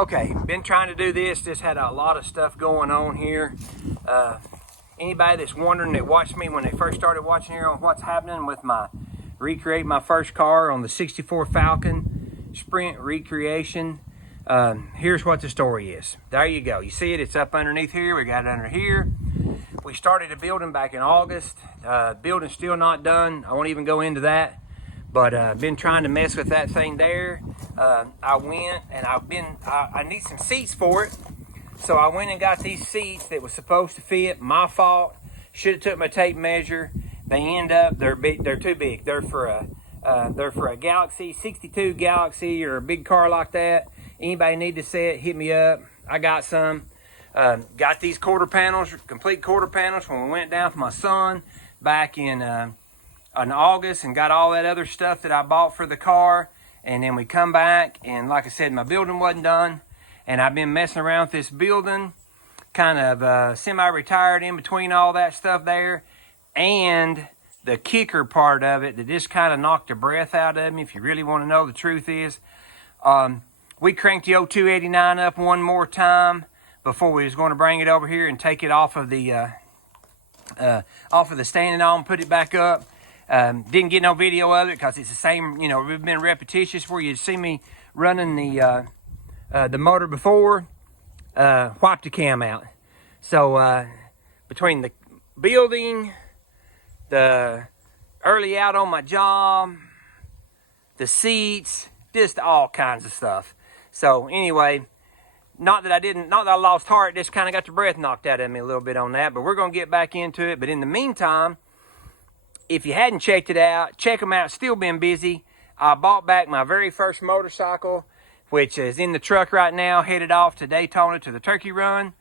Okay, been trying to do this. Just had a lot of stuff going on here. Anybody that's wondering that watched me when they first started watching here on what's happening with my recreate my first car on the 64 Falcon Sprint recreation, here's what the story is. There you go. You see it, it's up underneath here. We got it under here. We started a building back in August. Building's still not done. I won't even go into that, but been trying to mess with that thing there. I went and I need some seats for it. So I went and got these seats that was supposed to fit. My fault. Should have took my tape measure. They end up, they're big, they're too big. They're for a Galaxy, 62 Galaxy or a big car like that. Anybody need to see it, hit me up. I got some. Got these quarter panels, complete quarter panels when we went down for my son back in August and got all that other stuff that I bought for the car. And then we come back and like I said, my building wasn't done. And I've been messing around with this building, kind of semi-retired in between all that stuff there. And the kicker part of it that just kind of knocked the breath out of me, if you really want to know the truth is, we cranked the 0289 up one more time before we was going to bring it over here and take it off of the standing on, put it back up. Didn't get no video of it because it's the same, you know, we've been repetitious where you'd see me running the motor before, wiped the cam out. So between the building, the early out on my job, the seats, just all kinds of stuff. So anyway, not that I lost heart, just kind of got the breath knocked out of me a little bit on that, but we're going to get back into it. But in the meantime, if you hadn't checked it out, check them out. Still been busy. I bought back my very first motorcycle, which is in the truck right now, headed off to Daytona to the turkey run.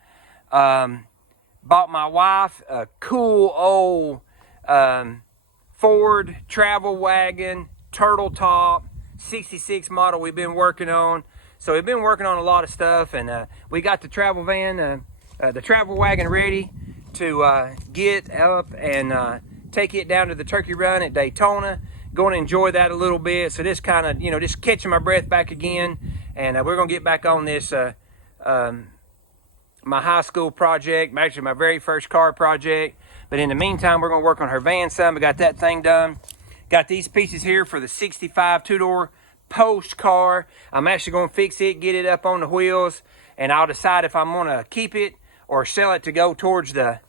Bought my wife a cool old Ford travel wagon, turtle top, 66 model we've been working on. So we've been working on a lot of stuff, and we got the travel van, the travel wagon ready to get up and take it down to the turkey run at Daytona. Going to enjoy that a little bit. So this kind of, you know, just catching my breath back again. And we're going to get back on this, my high school project, actually my very first car project. But in the meantime, we're going to work on her van some. We got that thing done. Got these pieces here for the 65 two-door post car. I'm actually going to fix it, get it up on the wheels, and I'll decide if I'm going to keep it or sell it to go towards the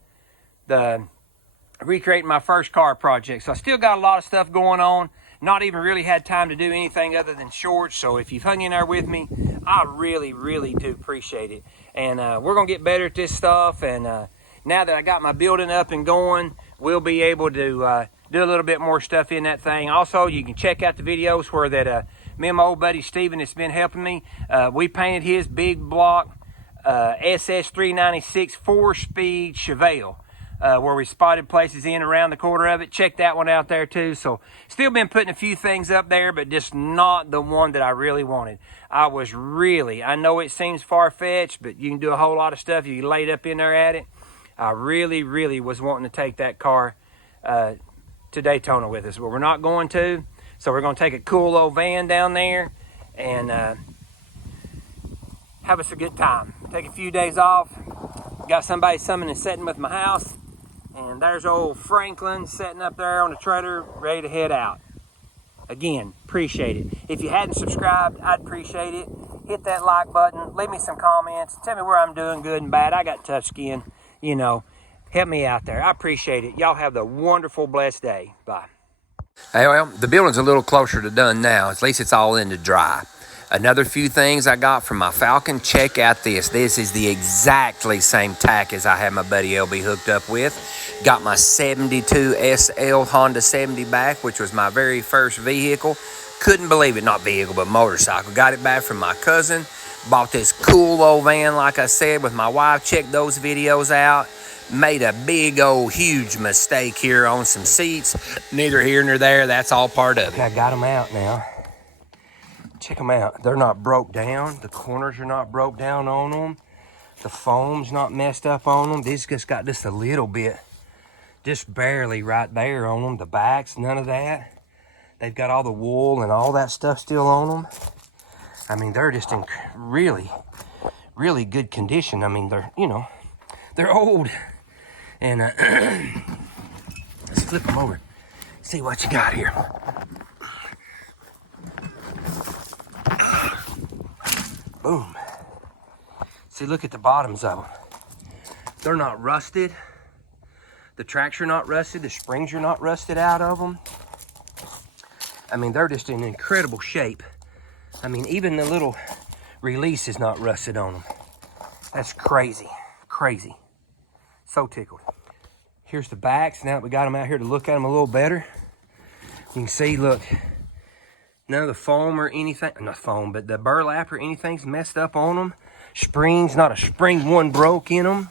recreating my first car project. So I still got a lot of stuff going on. Not even really had time to do anything other than shorts. So if you've hung in there with me, I really, really do appreciate it. And we're going to get better at this stuff. And now that I got my building up and going, we'll be able to do a little bit more stuff in that thing. Also, you can check out the videos where that me and my old buddy Steven has been helping me. We painted his big block SS396 4-speed Chevelle. Where we spotted places in around the corner of it. Check that one out there too. So still been putting a few things up there, but just not the one that I really wanted. I know it seems far-fetched, but you can do a whole lot of stuff. You can lay it up in there at it. I really, really was wanting to take that car to Daytona with us, but we're not going to. So we're going to take a cool old van down there and have us a good time. Take a few days off. Got somebody summoning and setting with my house. And there's old Franklin sitting up there on the trailer, ready to head out. Again, appreciate it. If you hadn't subscribed, I'd appreciate it. Hit that like button. Leave me some comments. Tell me where I'm doing good and bad. I got tough skin. You know, help me out there. I appreciate it. Y'all have the wonderful, blessed day. Bye. Hey, well, the building's a little closer to done now. At least it's all in the dry. Another few things I got from my Falcon. Check out this. This is the exactly same tack as I had my buddy LB hooked up with. Got my 72 SL Honda 70 back, which was my very first vehicle. Couldn't believe it. Not vehicle, but motorcycle. Got it back from my cousin. Bought this cool old van, like I said, with my wife. Check those videos out. Made a big old huge mistake here on some seats. Neither here nor there. That's all part of it. I got them out now. Check them out. They're not broke down. The corners are not broke down on them. The foam's not messed up on them. These just got just a little bit, just barely right there on them. The backs, none of that. They've got all the wool and all that stuff still on them. I mean, they're just in really really good condition. I mean, they're, you know, they're old. And let's flip them over. See what you got here. Boom. See, look at the bottoms of them. They're not rusted. The tracks are not rusted. The springs are not rusted out of them. I mean, they're just in incredible shape. I mean, even the little release is not rusted on them. That's crazy, crazy. So tickled. Here's the backs. Now that we got them out here to look at them a little better, you can see, look, none of the foam or anything, not foam, but the burlap or anything's messed up on them. Springs, not a spring one broke in them.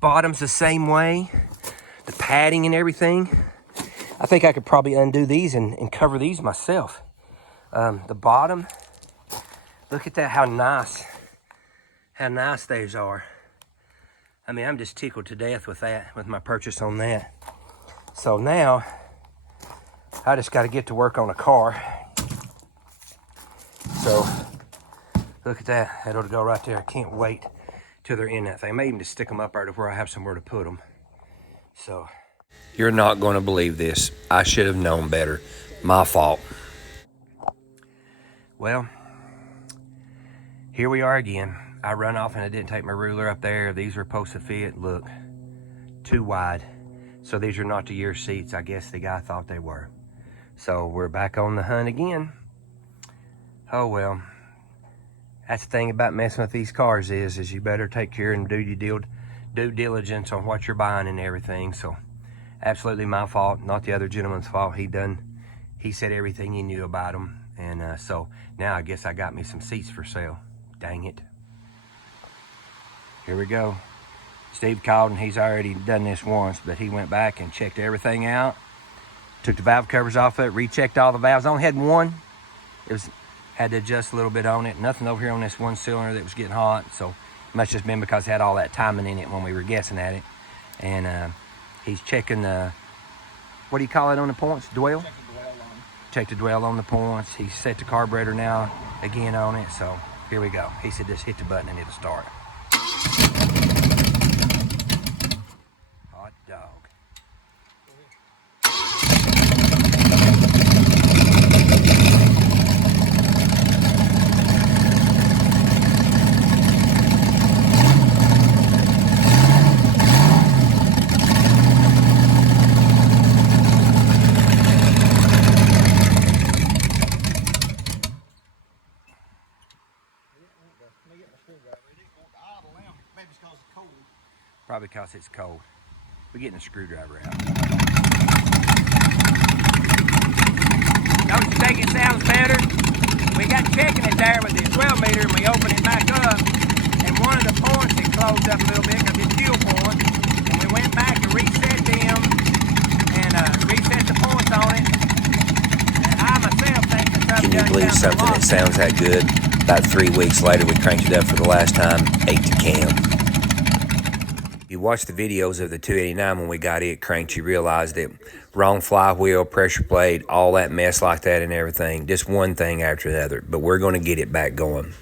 Bottom's the same way. The padding and everything. I think I could probably undo these and cover these myself. The bottom, look at that, how nice those are. I mean, I'm just tickled to death with that, with my purchase on that. So now, I just got to get to work on a car. So, look at that, that'll go right there. I can't wait till they're in that thing. I may even just stick them up there to where I have somewhere to put them. So. You're not going to believe this. I should have known better. My fault. Well, here we are again. I run off and I didn't take my ruler up there. These were supposed to fit, look, too wide. So these are not the year seats. I guess the guy thought they were. So we're back on the hunt again. Oh well. That's the thing about messing with these cars is you better take care and do your due diligence on what you're buying and everything. So absolutely my fault, not the other gentleman's fault. He said everything he knew about them. And so now I guess I got me some seats for sale. Dang it. Here we go. Steve called and he's already done this once, but he went back and checked everything out. Took the valve covers off of it, rechecked all the valves. I only had one. Had to adjust a little bit on it. Nothing over here on this one cylinder that was getting hot. So it must just been because it had all that timing in it when we were guessing at it. And he's checking the, what do you call it on the points? Dwell? Check the dwell on the points. He set the carburetor now again on it. So here we go. He said just hit the button and it'll start. Hot dog. Probably because it's cold. We're getting a screwdriver out. Don't you think it sounds better? We got checking it there with the 12 meter and we open it back up. And one of the points had closed up a little bit because it's fuel point. And we went back and reset them and reset the points on it. And I myself think the stuff. Can you believe something that sounds that good? About 3 weeks later, we cranked it up for the last time, 8 to cam. You watch the videos of the 289 when we got it cranked, you realize that wrong flywheel, pressure plate, all that mess like that and everything, just one thing after the other. But we're going to get it back going.